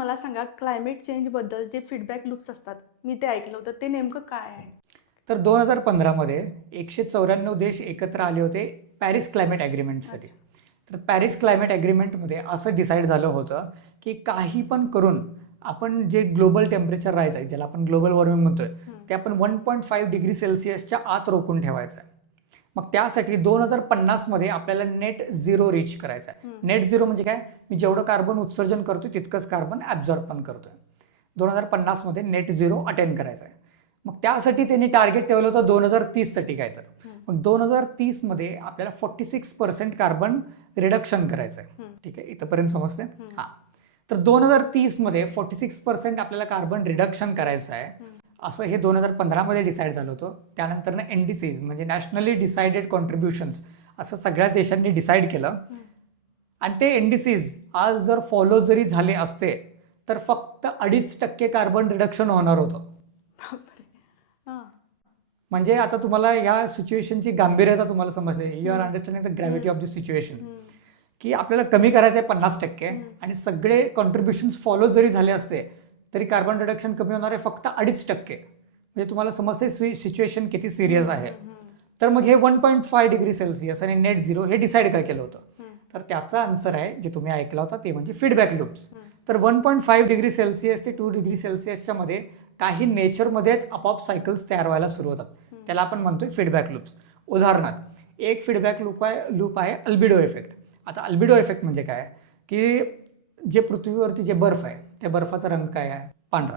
मला सांगा, क्लायमेट चेंजबद्दल जे फीडबॅक लूप्स असतात, मी ते ऐकलं होतं, ते नेमकं काय आहे? तर 2015मध्ये 194 देश एकत्र आले होते पॅरिस क्लायमेट ॲग्रीमेंटसाठी. तर पॅरिस क्लायमेट ॲग्रीमेंटमध्ये असं डिसाईड झालं होतं की काही पण करून आपण जे ग्लोबल टेम्परेचर राईज आहे, ज्याला आपण ग्लोबल वॉर्मिंग म्हणतोय, ते आपण 1.5 डिग्री सेल्सिअसच्या आत रोखून ठेवायचं आहे. मग त्यासाठी 2050मध्ये आपल्याला नेट झिरो रीच करायचं आहे. नेट झिरो म्हणजे काय? मी जेवढं कार्बन उत्सर्जन करतोय तितकंच कार्बन ॲब्झॉर्ब पण करतोय. 2050मध्ये नेट झिरो अटेन करायचं आहे. मग त्यासाठी त्यांनी टार्गेट ठेवलं होतं 2030साठी काय तर. मग 2030मध्ये आपल्याला 46% कार्बन रिडक्शन करायचं आहे. ठीक आहे, इथंपर्यंत समजते? हां. तर 2030मध्ये 46% आपल्याला कार्बन रिडक्शन करायचं आहे, असं हे 2015मध्ये डिसाईड झालं होतं. त्यानंतर NDCs म्हणजे नॅशनली डिसाइडेड कॉन्ट्रीब्युशन्स असं सगळ्या देशांनी डिसाईड केलं. आणि ते NDCs आज जर फॉलो जरी झाले असते तर फक्त 2.5% कार्बन रिडक्शन होणार होतं. म्हणजे आता तुम्हाला या सिच्युएशनची गांभीर्यता तुम्हाला समजते. You are understanding the gravity of this situation. की आपल्याला कमी करायचं आहे 50% आणि सगळे कॉन्ट्रीब्युशन्स फॉलो जरी झाले असते तरी कार्बन रिडक्शन कमी होणार आहे फक्त 2.5%. म्हणजे तुम्हाला समजते सिच्युएशन किती सिरियस आहे. तर मग हे 1.5 डिग्री सेल्सिअस आणि नेट झिरो हे डिसाईड काय केलं होतं? तर त्याचा आन्सर आहे जे तुम्ही ऐकला होता ते म्हणजे फीडबॅक लूप्स. तर 1.5 डिग्री सेल्सिअस ते 2 डिग्री सेल्सिअसच्या मध्ये काही नेचरमध्येच आपोआप सायकल्स तयार व्हायला सुरू होतात. त्याला आपण म्हणतोय फीडबॅक लूप्स. उदाहरणार्थ एक फीडबॅक लूप आहे अल्बिडो इफेक्ट. आता अल्बिडो इफेक्ट म्हणजे काय की जे पृथ्वीवरती जे बर्फ आहे त्या बर्फाचा रंग काय आहे? पांढरा.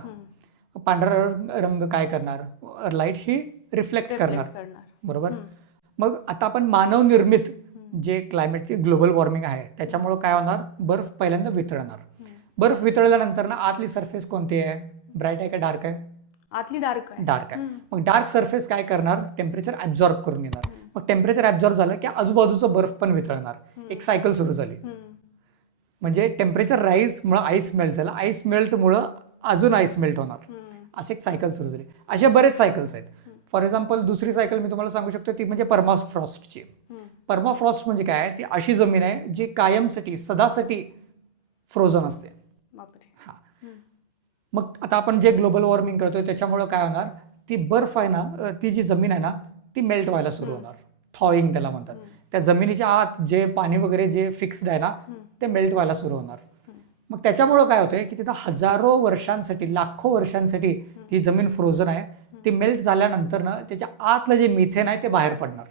पांढरा रंग काय करणार? लाईट ही रिफ्लेक्ट करणार, बरोबर? मग आता आपण मानवनिर्मित जे क्लायमेटची ग्लोबल वॉर्मिंग आहे त्याच्यामुळे काय होणार? बर्फ पहिल्यांदा वितळणार. बर्फ वितळल्यानंतर ना आतली सरफेस कोणती आहे? ब्राईट आहे का डार्क आहे? आतली डार्क आहे. डार्क आहे. मग डार्क सरफेस काय करणार? टेम्परेचर ॲब्झॉर्ब करून घेणार. मग टेम्परेचर ॲब्झॉर्ब झालं की आजूबाजूचं बर्फ पण वितळणार. एक सायकल सुरू झाली. म्हणजे टेम्परेचर राईजमुळं आईस मेल्ट झालं, आईस मेल्टमुळं अजून आईस मेल्ट होणार, असं एक सायकल सुरू झाली. असे बरेच सायकल्स आहेत. फॉर एक्झाम्पल दुसरी सायकल मी तुम्हाला सांगू शकतो ती म्हणजे परमाफ्रॉस्टची. परमाफ्रॉस्ट म्हणजे काय? ती अशी जमीन आहे जी कायमसाठी सदासाठी फ्रोझन असते. हा. मग आता आपण जे ग्लोबल वॉर्मिंग करतोय त्याच्यामुळं काय होणार? ती बर्फ आहे ना, ती जी जमीन आहे ना ती मेल्ट व्हायला सुरू होणार. थॉईंग त्याला म्हणतात. त्या जमिनीच्या आत जे पाणी वगैरे जे फिक्स्ड आहे ना ते मेल्ट व्हायला सुरू होणार. मग त्याच्यामुळं काय होतंय की तिथं हजारो वर्षांसाठी, लाखो वर्षांसाठी ती जमीन फ्रोझन आहे. ती मेल्ट झाल्यानंतर ना त्याच्या आतलं जे मिथेन आहे ते बाहेर पडणार.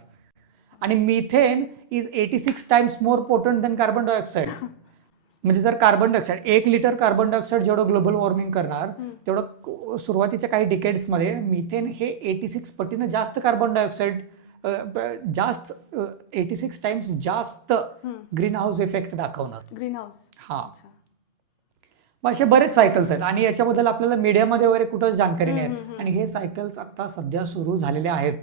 आणि methane is 86 times more potent than carbon dioxide. म्हणजे जर carbon dioxide 1 litre carbon dioxide जेवढं ग्लोबल वॉर्मिंग करणार तेवढं सुरुवातीच्या काही डिकेड्समध्ये मिथेन हे 86 पटीनं जास्त कार्बन डायऑक्साईड, जास्त 86 टाइम्स जास्त ग्रीन हाऊस इफेक्ट दाखवणार. Green house. हां. मग असे बरेच सायकल्स आहेत आणि याच्याबद्दल आपल्याला मीडियामध्ये वगैरे कुठंच जानकारी नाही आहे. आणि हे सायकल्स आता सध्या सुरू झालेले आहेत.